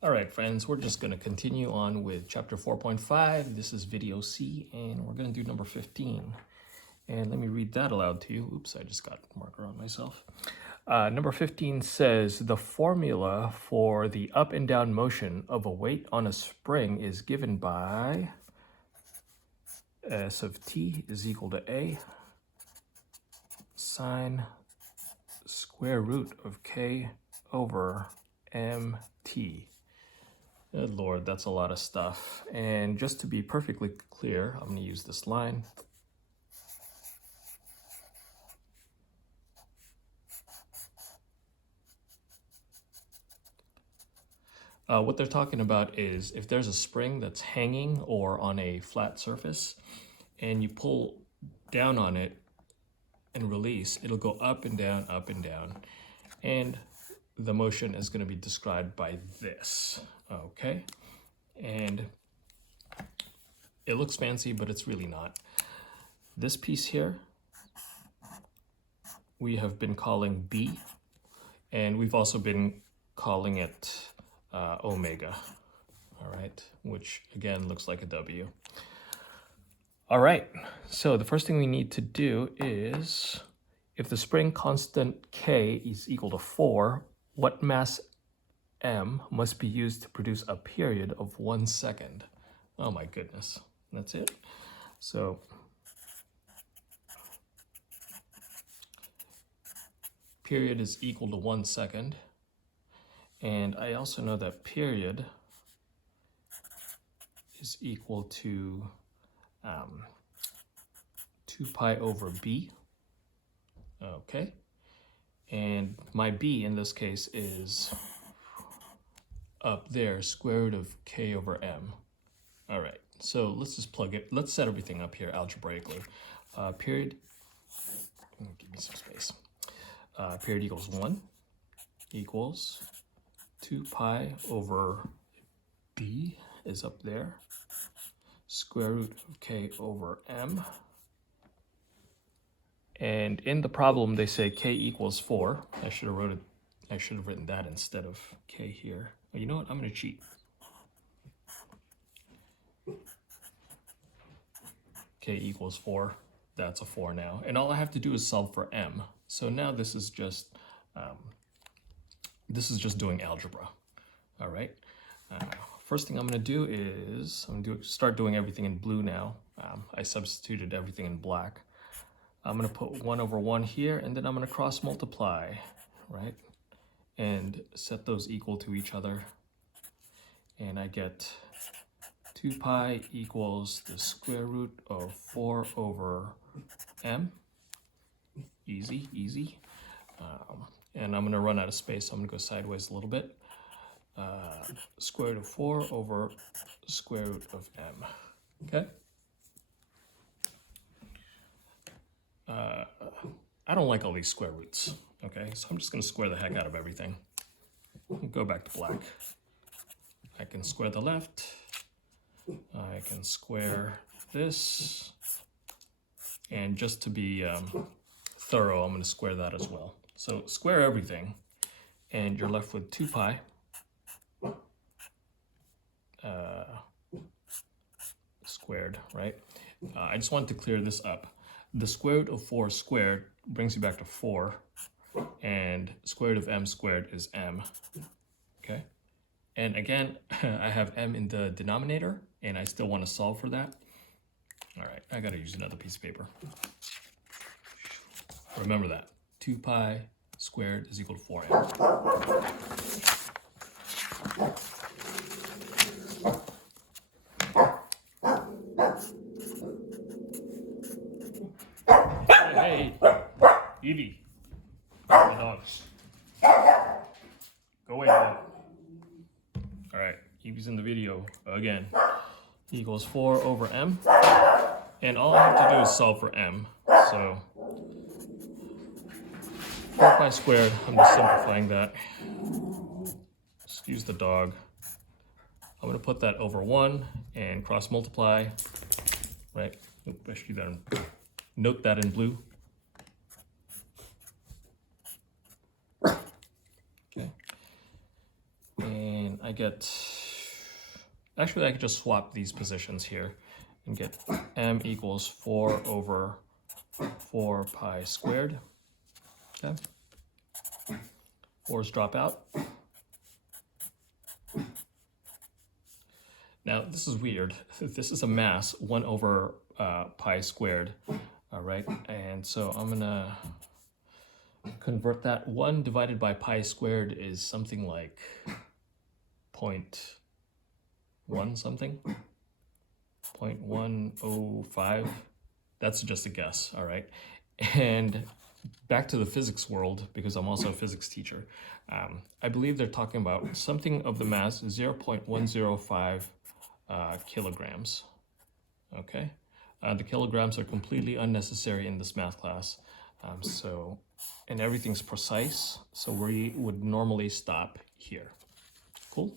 All right, friends, we're just going to continue on with chapter 4.5. This is video C, and we're going to do number 15. And let me read that aloud to you. Oops, I just got a marker on myself. Number 15 says, the formula for the up and down motion of a weight on a spring is given by S of t is equal to A sine square root of k over mt. Good Lord, that's a lot of stuff. And just to be perfectly clear, I'm going to use this line. What they're talking about is if there's a spring that's hanging or on a flat surface and you pull down on it and release, it'll go up and down, up and down. And the motion is going to be described by this, okay? And it looks fancy, but it's really not. This piece here, we have been calling B, and we've also been calling it omega, all right? Which again looks like a W. All right, so the first thing we need to do is, if the spring constant K is equal to 4, what mass M must be used to produce a period of 1 second? Oh my goodness, that's it. So period is equal to 1 second. And I also know that period is equal to 2 pi over b. Okay. And my b in this case is up there, square root of k over m. All right, so let's just plug it. Let's set everything up here algebraically. Period, give me some space. Period equals 1 equals 2 pi over b is up there, square root of k over m. And in the problem, they say k equals 4. I should have written that instead of k here. But you know what? I'm going to cheat. K equals 4. That's a 4 now. And all I have to do is solve for m. So now this is just doing algebra. All right. First thing I'm going to do is start doing everything in blue now. I substituted everything in black. I'm going to put 1 over 1 here, and then I'm going to cross multiply, right? And set those equal to each other. And I get 2 pi equals the square root of 4 over m. Easy, easy. And I'm going to run out of space, so I'm going to go sideways a little bit. Square root of 4 over square root of m. Okay? I don't like all these square roots, okay? So I'm just going to square the heck out of everything. Go back to black. I can square the left. I can square this. And just to be thorough, I'm going to square that as well. So square everything, and you're left with 2 pi squared, right? I just wanted to clear this up. The square root of 4 squared brings you back to 4, and square root of m squared is m, okay? And again, I have m in the denominator, and I still want to solve for that. All right, I gotta use another piece of paper. Remember that, 2 pi squared is equal to 4m. Hey, Evie, the dogs. Go away, man. All right, Evie's in the video again. Equals 4 over m. And all I have to do is solve for m. So 4 pi squared, I'm just simplifying that. Excuse the dog. I'm going to put that over 1 and cross multiply, right? Oop, I should do that. Note that in blue. Okay. And I get, actually I could just swap these positions here and get m equals 4 over 4 pi squared. Okay. 4's drop out. Now this is weird. This is a mass, 1 over pi squared. All right, and so I'm gonna convert that. 1 divided by pi squared is something like 0.1 something, 0.105. That's just a guess, all right? And back to the physics world, because I'm also a physics teacher, I believe they're talking about something of the mass 0.105 kilograms, okay? The kilograms are completely unnecessary in this math class. And everything's precise, so we would normally stop here. Cool?